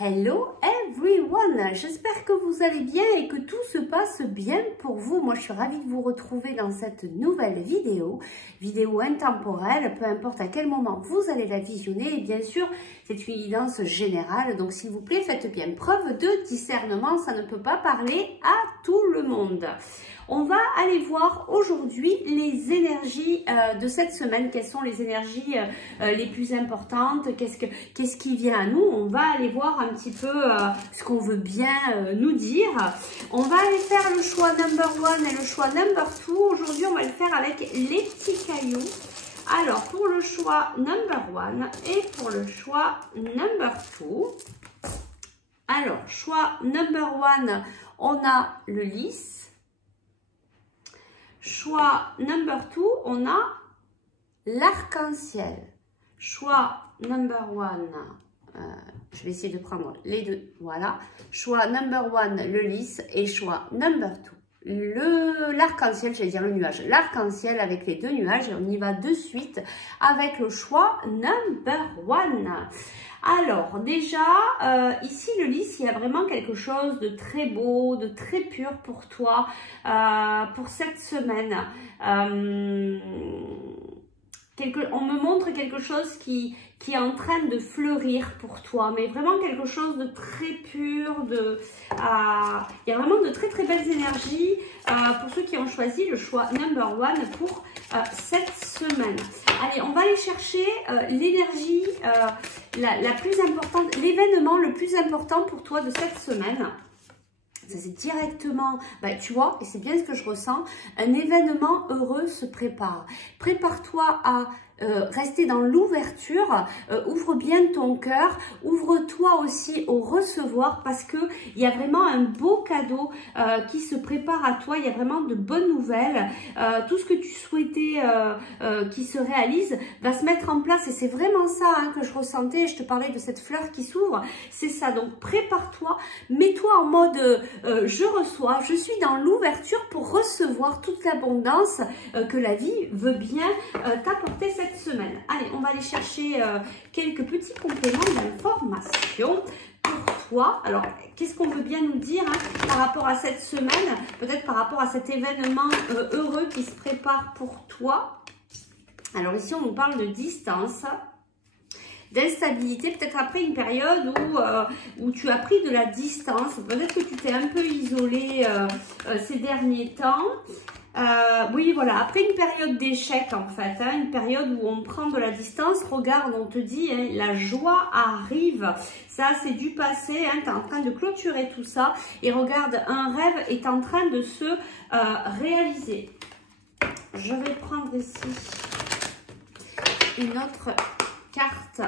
Hello everyone, j'espère que vous allez bien et que tout se passe bien pour vous. Moi, je suis ravie de vous retrouver dans cette nouvelle vidéo intemporelle, peu importe à quel moment vous allez la visionner. Et bien sûr, c'est une guidance générale, donc s'il vous plaît, faites bien preuve de discernement, ça ne peut pas parler à tout le monde. On va aller voir aujourd'hui les énergies de cette semaine. Quelles sont les énergies les plus importantes? Qu'est-ce qui vient à nous? On va aller voir un petit peu ce qu'on veut bien nous dire. On va aller faire le choix number 1 et le choix number 2. Aujourd'hui, on va le faire avec les petits cailloux. Alors, pour le choix number 1 et pour le choix number 2. Alors, choix number 1, on a le lys. Choix number 2, on a l'arc-en-ciel. Choix number 1, je vais essayer de prendre les deux, voilà. Choix number 1, le lys, et choix number 2, l'arc-en-ciel, j'allais dire le nuage. L'arc-en-ciel avec les deux nuages, et on y va de suite avec le choix number 1. Alors déjà, ici le lys, il y a vraiment quelque chose de très beau, de très pur pour toi, pour cette semaine. On me montre quelque chose qui est en train de fleurir pour toi, mais vraiment quelque chose de très pur, il y a vraiment de très très belles énergies pour ceux qui ont choisi le choix number 1 pour cette semaine. Allez, on va aller chercher l'énergie la plus importante, l'événement le plus important pour toi de cette semaine. Ça c'est directement, tu vois, et c'est bien ce que je ressens, un événement heureux se prépare. Prépare-toi à rester dans l'ouverture, ouvre bien ton cœur, ouvre-toi aussi au recevoir parce que il y a vraiment un beau cadeau qui se prépare à toi, il y a vraiment de bonnes nouvelles, tout ce que tu souhaitais qui se réalise va se mettre en place et c'est vraiment ça que je ressentais, je te parlais de cette fleur qui s'ouvre, c'est ça, donc prépare-toi, mets-toi en mode je reçois, je suis dans l'ouverture pour recevoir toute l'abondance que la vie veut bien t'apporter cette semaine. Allez, on va aller chercher quelques petits compléments d'information pour toi. Alors, qu'est-ce qu'on veut bien nous dire par rapport à cette semaine, peut-être par rapport à cet événement heureux qui se prépare pour toi. Alors ici, on nous parle de distance, d'instabilité, peut-être après une période où tu as pris de la distance, peut-être que tu t'es un peu isolé ces derniers temps. Oui, voilà, après une période d'échec en fait, une période où on prend de la distance, regarde, on te dit, la joie arrive, ça c'est du passé, tu es en train de clôturer tout ça et regarde, un rêve est en train de se réaliser. Je vais prendre ici une autre carte.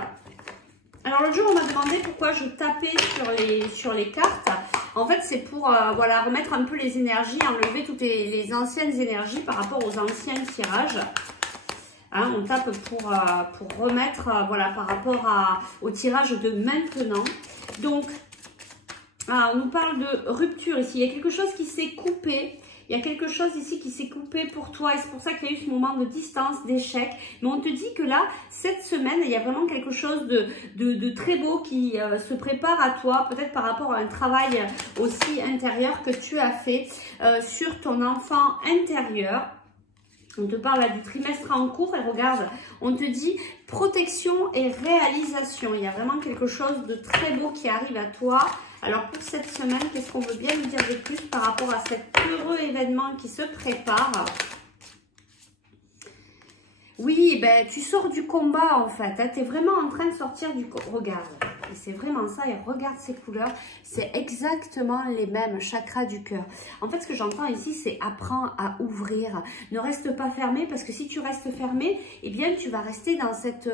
Alors le jour on m'a demandé pourquoi je tapais sur les cartes. En fait c'est pour voilà, remettre un peu les énergies, enlever toutes les anciennes énergies par rapport aux anciens tirages. On tape pour remettre voilà, par rapport au tirage de maintenant. Donc on nous parle de rupture ici, il y a quelque chose qui s'est coupé. Il y a quelque chose ici qui s'est coupé pour toi et c'est pour ça qu'il y a eu ce moment de distance, d'échec. Mais on te dit que là, cette semaine, il y a vraiment quelque chose de très beau qui se prépare à toi, peut-être par rapport à un travail aussi intérieur que tu as fait sur ton enfant intérieur. On te parle là du trimestre en cours et regarde, on te dit protection et réalisation. Il y a vraiment quelque chose de très beau qui arrive à toi. Alors pour cette semaine, qu'est-ce qu'on veut bien nous dire de plus par rapport à cet heureux événement qui se prépare? Oui, tu sors du combat en fait, tu es vraiment en train de sortir du combat. Regarde, et c'est vraiment ça, et regarde ces couleurs, c'est exactement les mêmes chakras du cœur. En fait, ce que j'entends ici, c'est apprends à ouvrir, ne reste pas fermé, parce que si tu restes fermé, eh bien tu vas rester dans cette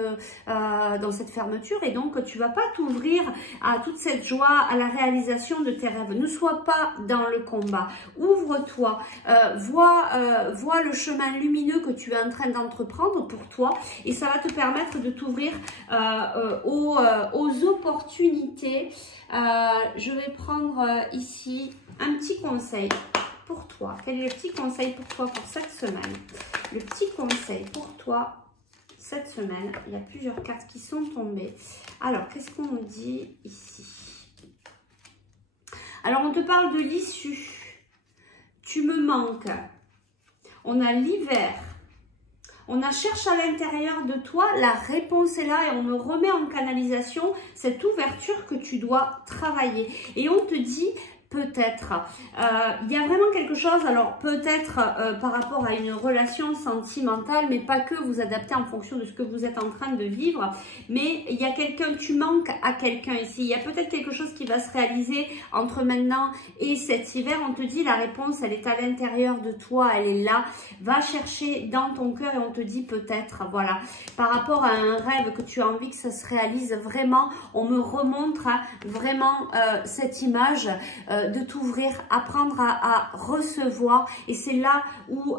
fermeture, et donc tu vas pas t'ouvrir à toute cette joie, à la réalisation de tes rêves. Ne sois pas dans le combat, ouvre-toi, vois le chemin lumineux que tu es en train d'entreprendre pour toi et ça va te permettre de t'ouvrir aux opportunités. Je vais prendre ici un petit conseil pour toi. Quel est le petit conseil pour toi pour cette semaine? Le petit conseil pour toi cette semaine, il y a plusieurs cartes qui sont tombées. Alors, qu'est-ce qu'on nous dit ici? Alors, on te parle de l'issue. Tu me manques. On a l'hiver. On a cherché à l'intérieur de toi, la réponse est là et on me remet en canalisation cette ouverture que tu dois travailler. Et on te dit... Peut-être. Il y a vraiment quelque chose, alors peut-être par rapport à une relation sentimentale, mais pas que, vous adaptez en fonction de ce que vous êtes en train de vivre. Mais il y a quelqu'un, tu manques à quelqu'un ici. Il y a peut-être quelque chose qui va se réaliser entre maintenant et cet hiver. On te dit la réponse, elle est à l'intérieur de toi, elle est là. Va chercher dans ton cœur et on te dit peut-être, voilà. Par rapport à un rêve que tu as envie que ça se réalise vraiment, on me remontre vraiment cette image de t'ouvrir, apprendre à recevoir et c'est là où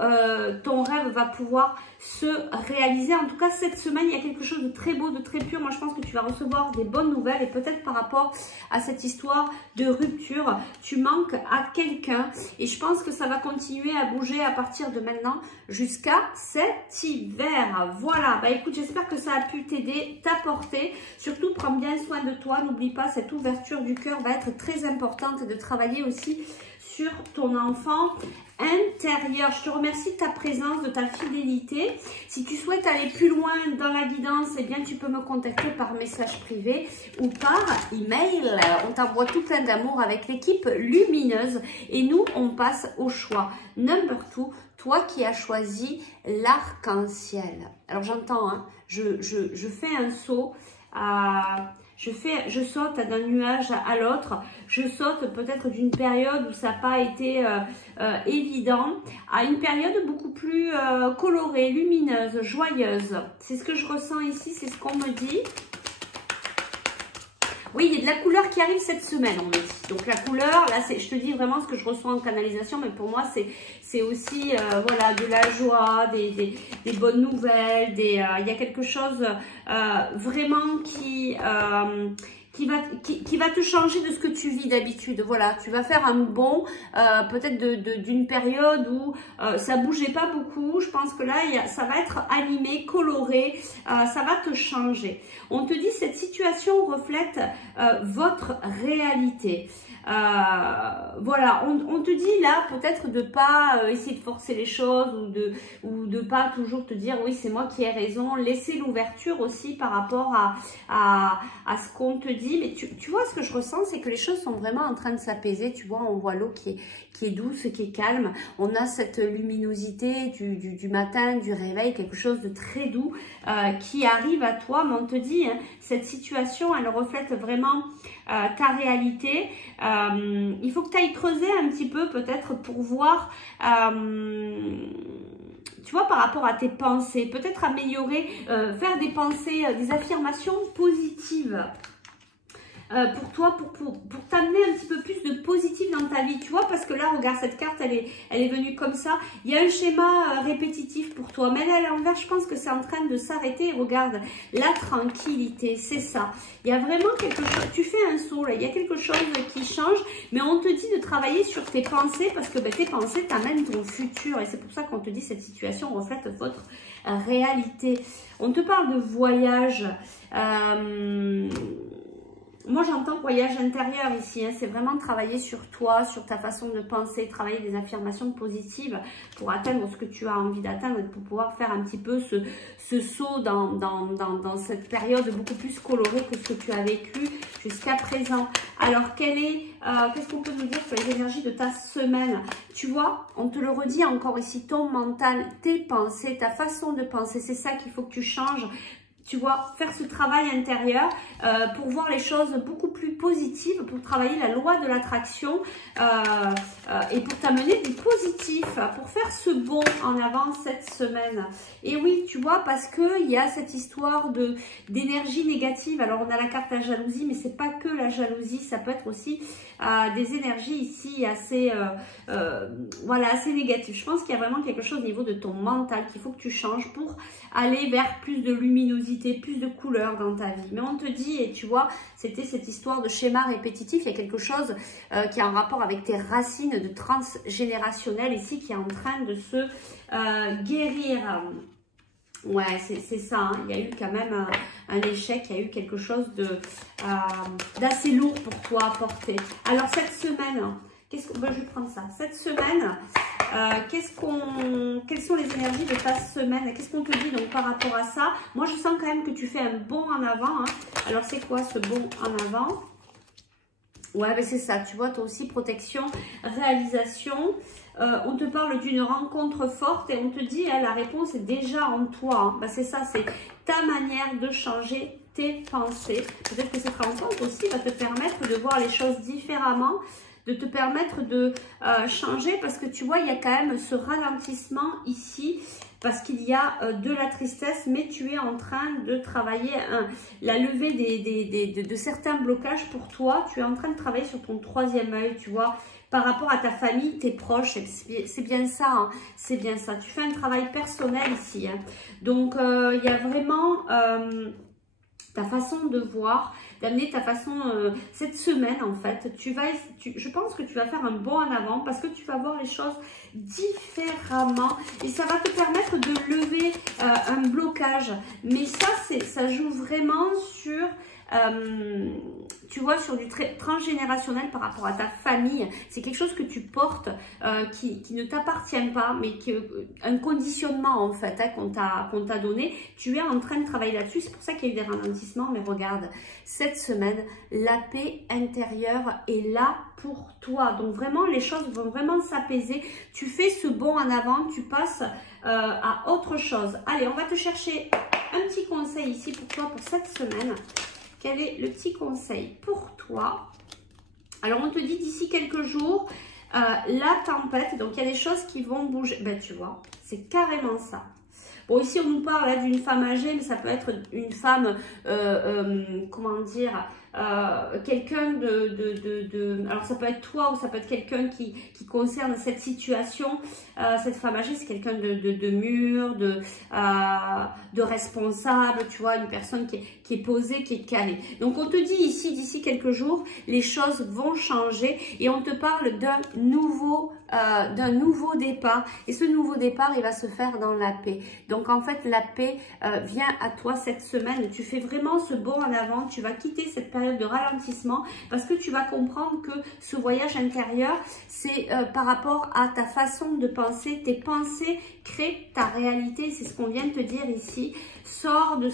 ton rêve va pouvoir se réaliser. En tout cas, cette semaine, il y a quelque chose de très beau, de très pur. Moi, je pense que tu vas recevoir des bonnes nouvelles et peut-être par rapport à cette histoire de rupture, tu manques à quelqu'un et je pense que ça va continuer à bouger à partir de maintenant jusqu'à cet hiver. Voilà, bah écoute, j'espère que ça a pu t'aider, t'apporter. Surtout, prends bien soin de toi. N'oublie pas, cette ouverture du cœur va être très importante et de travailler aussi sur ton enfant intérieur. Je te remercie de ta présence, de ta fidélité. Si tu souhaites aller plus loin dans la guidance, eh bien tu peux me contacter par message privé ou par email. On t'envoie tout plein d'amour avec l'équipe lumineuse et nous on passe au choix number 2. Toi qui as choisi l'arc-en-ciel. Alors j'entends, hein, je fais un saut à... Je saute d'un nuage à l'autre, je saute peut-être d'une période où ça n'a pas été évident, à une période beaucoup plus colorée, lumineuse, joyeuse. C'est ce que je ressens ici, c'est ce qu'on me dit. Oui, il y a de la couleur qui arrive cette semaine, on me dit. Donc la couleur, là, je te dis vraiment ce que je reçois en canalisation, mais pour moi, c'est aussi voilà, de la joie, des bonnes nouvelles, il y a quelque chose vraiment qui va te changer de ce que tu vis d'habitude. Voilà, tu vas faire un bond peut-être d'une période où ça bougeait pas beaucoup. Je pense que là, ça va être animé, coloré, ça va te changer. On te dit cette situation reflète votre réalité. Voilà, on te dit là peut-être de pas essayer de forcer les choses ou de pas toujours te dire oui c'est moi qui ai raison, laisser l'ouverture aussi par rapport à ce qu'on te dit. Mais tu vois ce que je ressens, c'est que les choses sont vraiment en train de s'apaiser. Tu vois, on voit l'eau qui est douce, qui est calme, on a cette luminosité du matin, du réveil, quelque chose de très doux qui arrive à toi. Mais on te dit hein, cette situation elle reflète vraiment ta réalité. Il faut que tu ailles creuser un petit peu peut-être pour voir tu vois, par rapport à tes pensées, peut-être améliorer, faire des pensées, des affirmations positives. Pour toi, pour t'amener un petit peu plus de positif dans ta vie, tu vois, parce que là, regarde, cette carte, elle est venue comme ça. Il y a un schéma répétitif pour toi, mais là, à l'envers, je pense que c'est en train de s'arrêter. Regarde, la tranquillité, c'est ça. Il y a vraiment quelque chose, tu fais un saut, là, il y a quelque chose qui change, mais on te dit de travailler sur tes pensées, parce que ben, tes pensées t'amènent ton futur, et c'est pour ça qu'on te dit cette situation reflète votre réalité. On te parle de voyage, moi, j'entends voyage intérieur ici, hein. C'est vraiment travailler sur toi, sur ta façon de penser, travailler des affirmations positives pour atteindre ce que tu as envie d'atteindre et pour pouvoir faire un petit peu ce saut dans cette période beaucoup plus colorée que ce que tu as vécu jusqu'à présent. Alors, qu'est-ce qu'on peut nous dire sur les énergies de ta semaine? Tu vois, on te le redit encore ici, ton mental, tes pensées, ta façon de penser, c'est ça qu'il faut que tu changes. Tu vois, faire ce travail intérieur pour voir les choses beaucoup plus positives, pour travailler la loi de l'attraction et pour t'amener du positif, pour faire ce bond en avant cette semaine. Et oui, tu vois, parce qu'il y a cette histoire d'énergie négative. Alors, on a la carte la jalousie, mais c'est pas que la jalousie, ça peut être aussi des énergies ici assez, voilà, assez négatives. Je pense qu'il y a vraiment quelque chose au niveau de ton mental qu'il faut que tu changes pour aller vers plus de luminosité, plus de couleurs dans ta vie. Mais on te dit, et tu vois, c'était cette histoire de schéma répétitif, il y a quelque chose qui est en rapport avec tes racines de transgénérationnel ici, qui est en train de se guérir. Ouais, c'est ça, hein. Il y a eu quand même un échec, il y a eu quelque chose d'assez lourd pour toi à porter. Alors cette semaine, ben, je vais prendre ça. Cette semaine, quelles sont les énergies de ta semaine? Qu'est-ce qu'on te dit donc par rapport à ça? Moi, je sens quand même que tu fais un bond en avant, hein. Alors, c'est quoi ce bond en avant? Ouais, ben c'est ça. Tu vois, toi aussi, protection, réalisation. On te parle d'une rencontre forte et on te dit, hein, la réponse est déjà en toi. Hein. Ben, c'est ça, c'est ta manière de changer tes pensées. Peut-être que cette rencontre aussi va te permettre de voir les choses différemment, de te permettre de changer, parce que tu vois, il y a quand même ce ralentissement ici, parce qu'il y a de la tristesse, mais tu es en train de travailler la levée de certains blocages pour toi. Tu es en train de travailler sur ton troisième œil, tu vois, par rapport à ta famille, tes proches. C'est bien ça, hein, c'est bien ça. Tu fais un travail personnel ici. Hein. Donc, il y a vraiment ta façon de voir, d'amener ta façon, cette semaine en fait, je pense que tu vas faire un bond en avant parce que tu vas voir les choses différemment et ça va te permettre de lever un blocage. Mais ça joue vraiment sur, tu vois, sur du transgénérationnel par rapport à ta famille. C'est quelque chose que tu portes qui ne t'appartient pas, mais un conditionnement en fait, hein, qu'on t'a donné. Tu es en train de travailler là-dessus. C'est pour ça qu'il y a eu des ralentissements. Mais regarde, cette semaine, la paix intérieure est là pour toi. Donc vraiment, les choses vont vraiment s'apaiser. Tu fais ce bond en avant, tu passes à autre chose. Allez, on va te chercher un petit conseil ici pour toi pour cette semaine. Quel est le petit conseil pour toi? Alors, on te dit d'ici quelques jours, la tempête. Donc, il y a des choses qui vont bouger. Ben, tu vois, c'est carrément ça. Bon, ici, on nous parle d'une femme âgée, mais ça peut être une femme, comment dire, quelqu'un alors ça peut être toi ou ça peut être quelqu'un qui concerne cette situation. Cette femme âgée, c'est quelqu'un de mûr, de responsable, tu vois, une personne qui est posée, qui est calée. Donc on te dit ici, d'ici quelques jours, les choses vont changer et on te parle d'un nouveau départ. Et ce nouveau départ, il va se faire dans la paix. Donc en fait, la paix vient à toi cette semaine. Tu fais vraiment ce bond en avant. Tu vas quitter cette période de ralentissement parce que tu vas comprendre que ce voyage intérieur, c'est par rapport à ta façon de penser. Tes pensées créent ta réalité. C'est ce qu'on vient de te dire ici. Sors de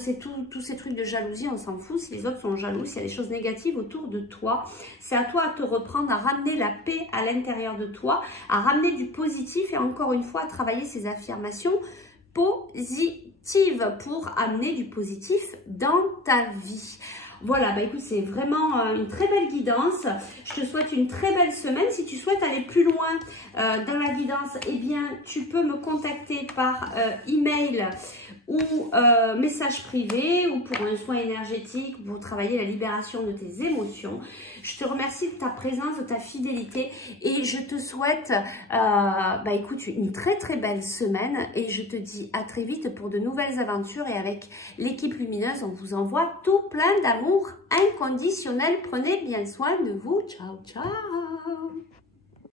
tous ces trucs de jalousie. On s'en fout si les autres sont jaloux. S'il y a des choses négatives autour de toi, c'est à toi de te reprendre, à ramener la paix à l'intérieur de toi, à ramener du positif et encore une fois à travailler ces affirmations positives pour amener du positif dans ta vie. Voilà, bah écoute, c'est vraiment une très belle guidance. Je te souhaite une très belle semaine. Si tu souhaites aller plus loin dans la guidance, eh bien, tu peux me contacter par email ou message privé ou pour un soin énergétique, pour travailler la libération de tes émotions. Je te remercie de ta présence, de ta fidélité et je te souhaite bah écoute, une très très belle semaine et je te dis à très vite pour de nouvelles aventures et avec l'équipe lumineuse, on vous envoie tout plein d'amour inconditionnel. Prenez bien soin de vous. Ciao, ciao.